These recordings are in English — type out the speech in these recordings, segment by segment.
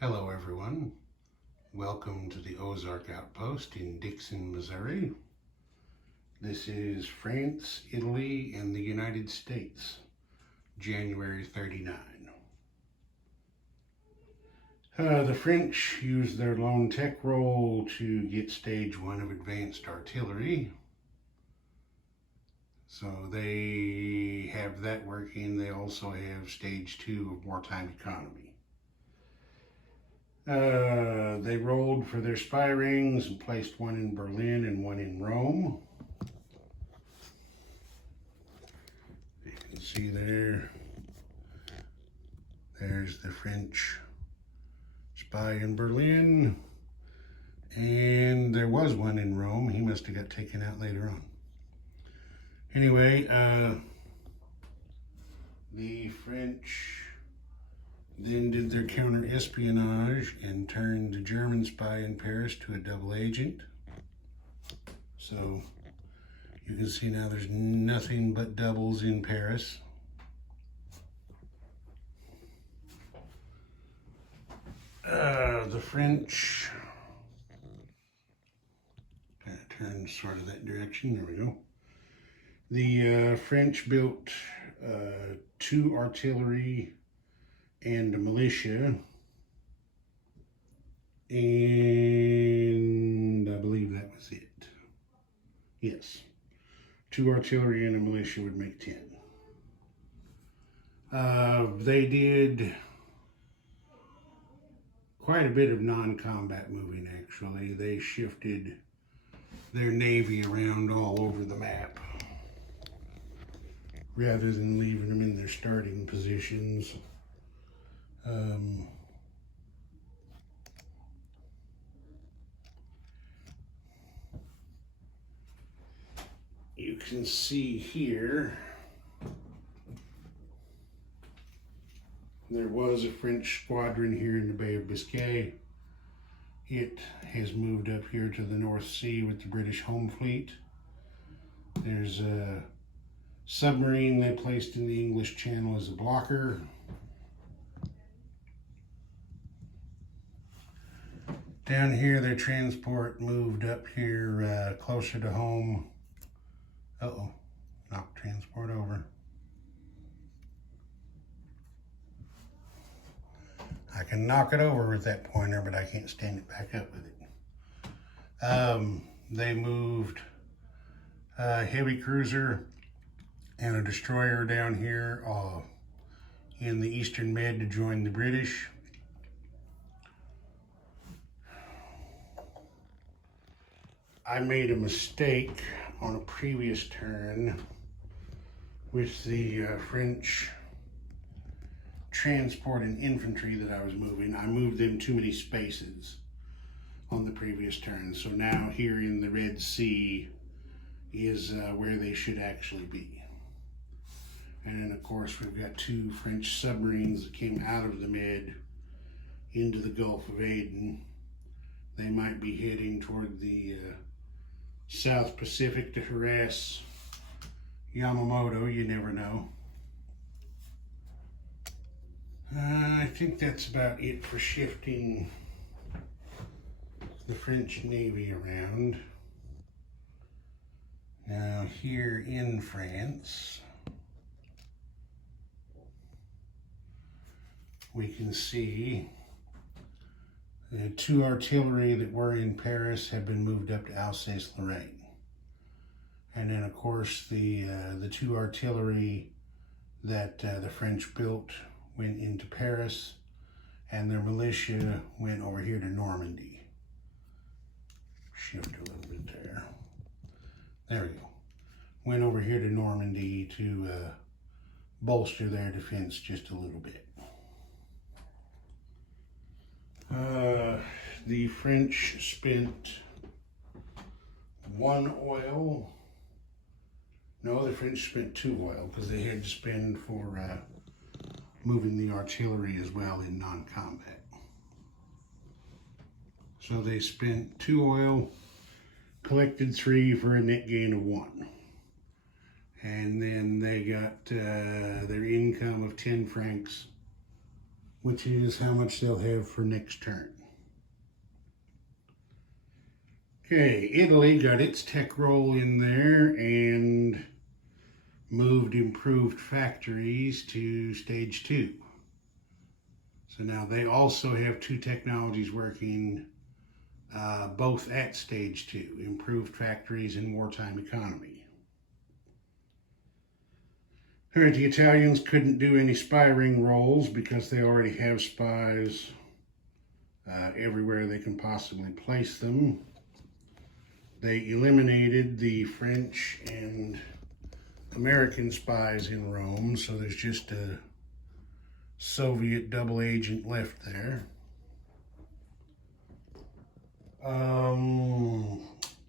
Hello everyone, welcome to the Ozark Outpost in Dixon, Missouri. This is France, Italy, and the United States, January 39. The French used their lone tech roll to get stage 1 of advanced artillery. So they have that working. They also have stage 2 of wartime economy. They rolled for their spy rings and placed one in Berlin and one in Rome. You can see there's the French spy in Berlin, and there was one in Rome. He must have got taken out later on. Anyway, the French then did their counter-espionage and turned the German spy in Paris to a double agent. So you can see now there's nothing but doubles in Paris. The French, kind of turn sort of that direction, there we go. The French built 2 artillery and a militia, and I believe that was it. Yes, 2 artillery and a militia would make 10. They did quite a bit of non-combat moving, actually. They shifted their navy around all over the map rather than leaving them in their starting positions. You can see here there was a French squadron here in the Bay of Biscay. It has moved up here to the North Sea with the British Home Fleet. There's a submarine they placed in the English Channel as a blocker. Down here, their transport moved up here closer to home. Uh-oh, knocked transport over. I can knock it over with that pointer, but I can't stand it back up with it. They moved a heavy cruiser and a destroyer down here in the Eastern Med to join the British. I made a mistake on a previous turn with the French transport and infantry that I was moving. I moved them too many spaces on the previous turn. So now here in the Red Sea is where they should actually be. And then of course we've got 2 French submarines that came out of the Med into the Gulf of Aden. They might be heading toward the South Pacific to harass Yamamoto, you never know. I think that's about it for shifting the French Navy around. Now here in France, we can see the 2 artillery that were in Paris have been moved up to Alsace-Lorraine. And then of course the 2 artillery that the French built went into Paris, and their militia went over here to Normandy. Shift a little bit there. There we go. Went over here to Normandy to bolster their defense just a little bit. The French spent 1 oil. No, the French spent 2 oil because they had to spend for moving the artillery as well in non-combat. So they spent 2 oil, collected 3 for a net gain of 1. And then they got their income of 10 francs which is how much they'll have for next turn. Okay, Italy got its tech roll in there and moved improved factories to stage 2. So now they also have 2 technologies working, both at stage 2, improved factories and wartime economy. All right, the Italians couldn't do any spy ring rolls because they already have spies everywhere they can possibly place them. They eliminated the French and American spies in Rome, so there's just a Soviet double agent left there.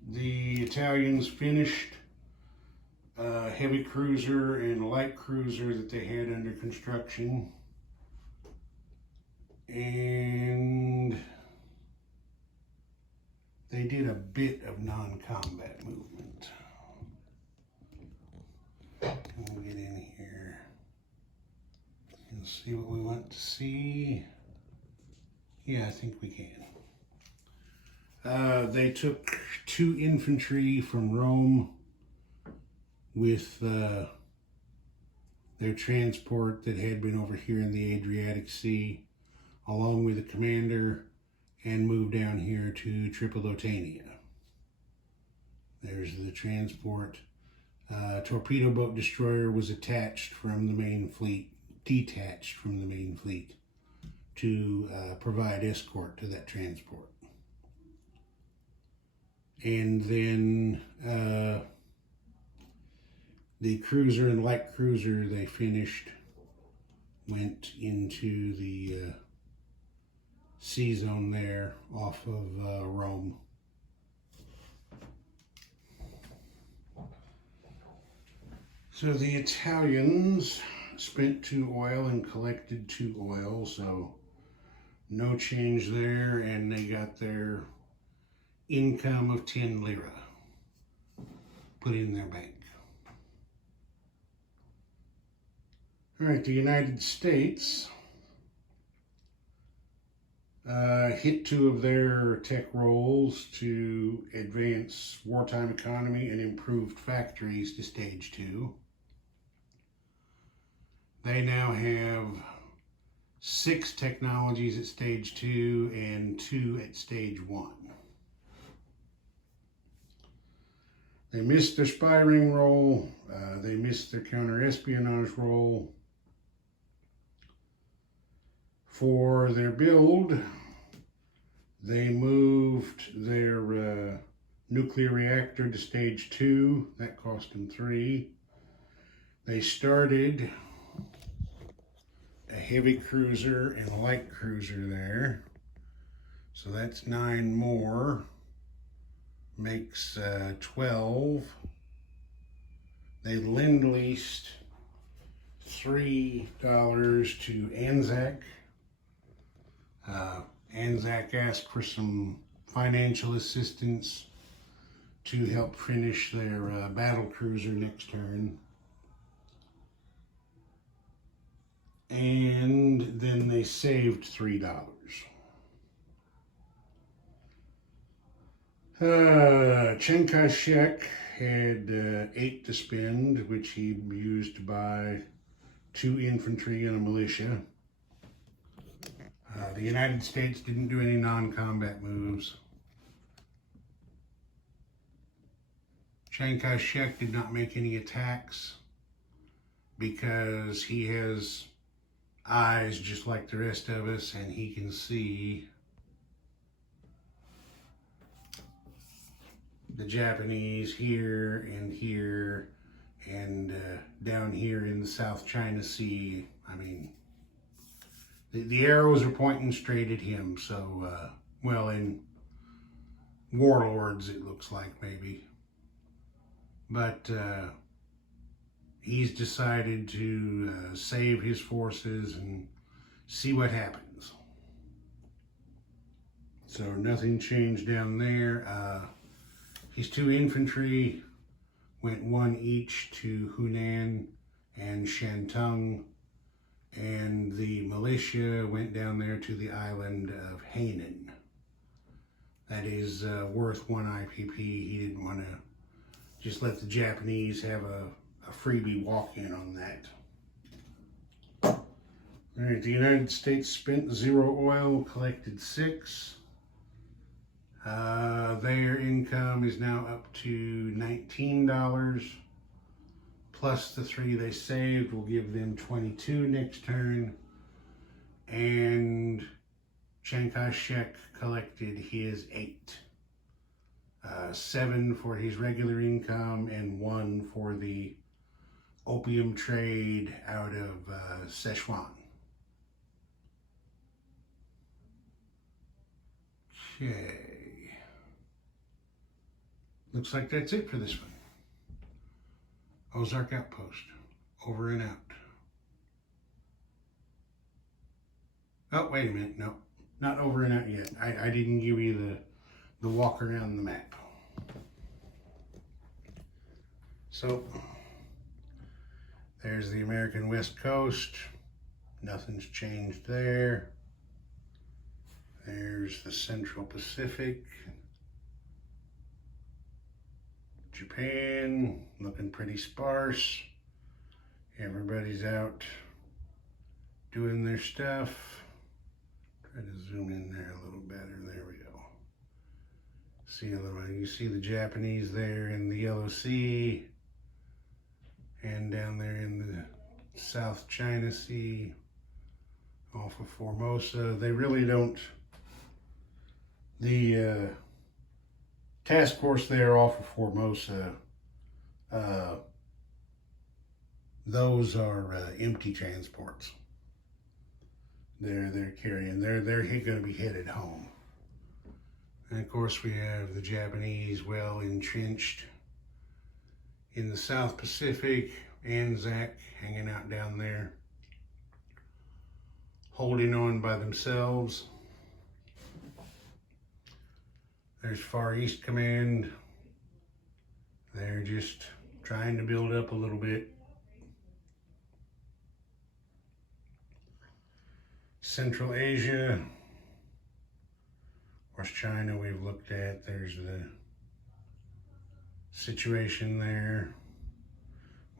The Italians finished a heavy cruiser and a light cruiser that they had under construction, and they did a bit of non-combat movement. We'll get in here and see what we want to see. Yeah, I think we can. They took 2 infantry from Rome with their transport that had been over here in the Adriatic Sea, along with the commander, and moved down here to Tripolitania. There's the transport. Torpedo boat destroyer was detached from the main fleet to provide escort to that transport. And then the cruiser and light cruiser they finished went into the sea zone there off of Rome. So the Italians spent 2 oil and collected 2 oil, so no change there, and they got their income of 10 lira put in their bank. All right, the United States hit 2 of their tech rolls to advance wartime economy and improved factories to stage 2. They now have 6 technologies at stage 2 and 2 at stage 1. They missed their spy ring roll. They missed their counter-espionage roll. For their build, they moved their nuclear reactor to stage 2. That cost them 3. They started a heavy cruiser and a light cruiser there. So that's 9 more. Makes 12. They lend-leased $3 to Anzac. Anzac asked for some financial assistance to help finish their battle cruiser next turn. And then they saved $3. Chiang Kai-shek had 8 to spend, which he used to buy 2 infantry and a militia. The United States didn't do any non-combat moves. Chiang Kai-shek did not make any attacks because he has eyes just like the rest of us, and he can see the Japanese here and down here in the South China Sea. I mean, the arrows are pointing straight at him, so, well, in Warlords it looks like maybe. But he's decided to save his forces and see what happens. So nothing changed down there. His 2 infantry went 1 each to Hunan and Shantung, and the militia went down there to the island of Hainan. That is worth 1 IPP. He didn't want to just let the Japanese have a freebie walk-in on that. All right, the United States spent 0 oil, collected 6. Their income is now up to $19. Plus the 3 they saved will give them 22 next turn. And Chiang Kai-shek collected his 8. 7 for his regular income and 1 for the opium trade out of Sichuan. Okay. Looks like that's it for this one. Ozark Outpost, over and out. Oh, wait a minute, no, not over and out yet. I didn't give you the walk around the map. So, there's the American West Coast. Nothing's changed there. There's the Central Pacific. Japan, looking pretty sparse. Everybody's out doing their stuff. Try to zoom in there a little better. There we go. See a little, you see the Japanese there in the Yellow Sea and down there in the South China Sea off of Formosa. They really don't, the task force there off of Formosa, those are empty transports. They're carrying, they're going to be headed home. And of course we have the Japanese well entrenched in the South Pacific, Anzac hanging out down there, holding on by themselves. There's Far East Command. They're just trying to build up a little bit. Central Asia, of course China we've looked at. There's the situation there.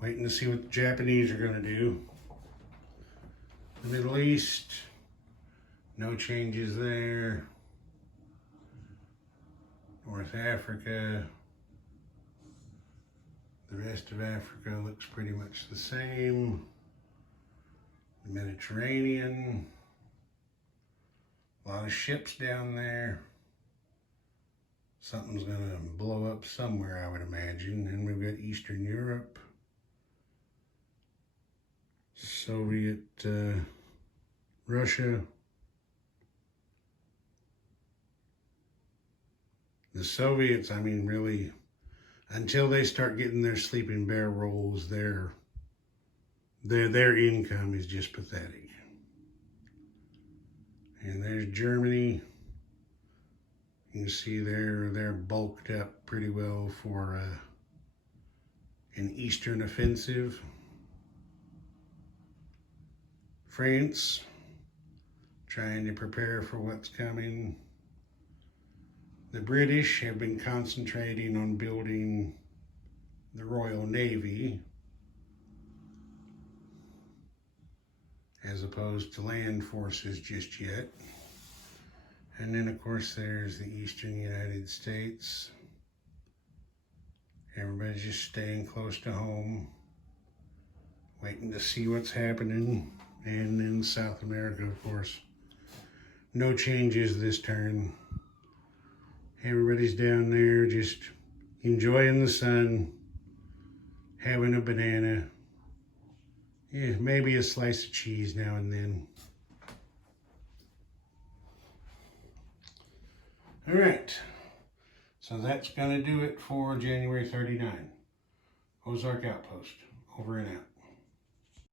Waiting to see what the Japanese are going to do. The Middle East, no changes there. North Africa, the rest of Africa looks pretty much the same. The Mediterranean, a lot of ships down there. Something's gonna blow up somewhere, I would imagine. And we've got Eastern Europe, Soviet, Russia. The Soviets, I mean, really, until they start getting their sleeping bear rolls, their income is just pathetic. And there's Germany. You can see they're bulked up pretty well for an Eastern offensive. France, trying to prepare for what's coming. The British have been concentrating on building the Royal Navy as opposed to land forces just yet. And then of course there's the Eastern United States. Everybody's just staying close to home, waiting to see what's happening. And in South America, of course, no changes this turn. Everybody's down there just enjoying the sun, having a banana, yeah, maybe a slice of cheese now and then. All right, so that's gonna do it for January 39. Ozark Outpost, over and out.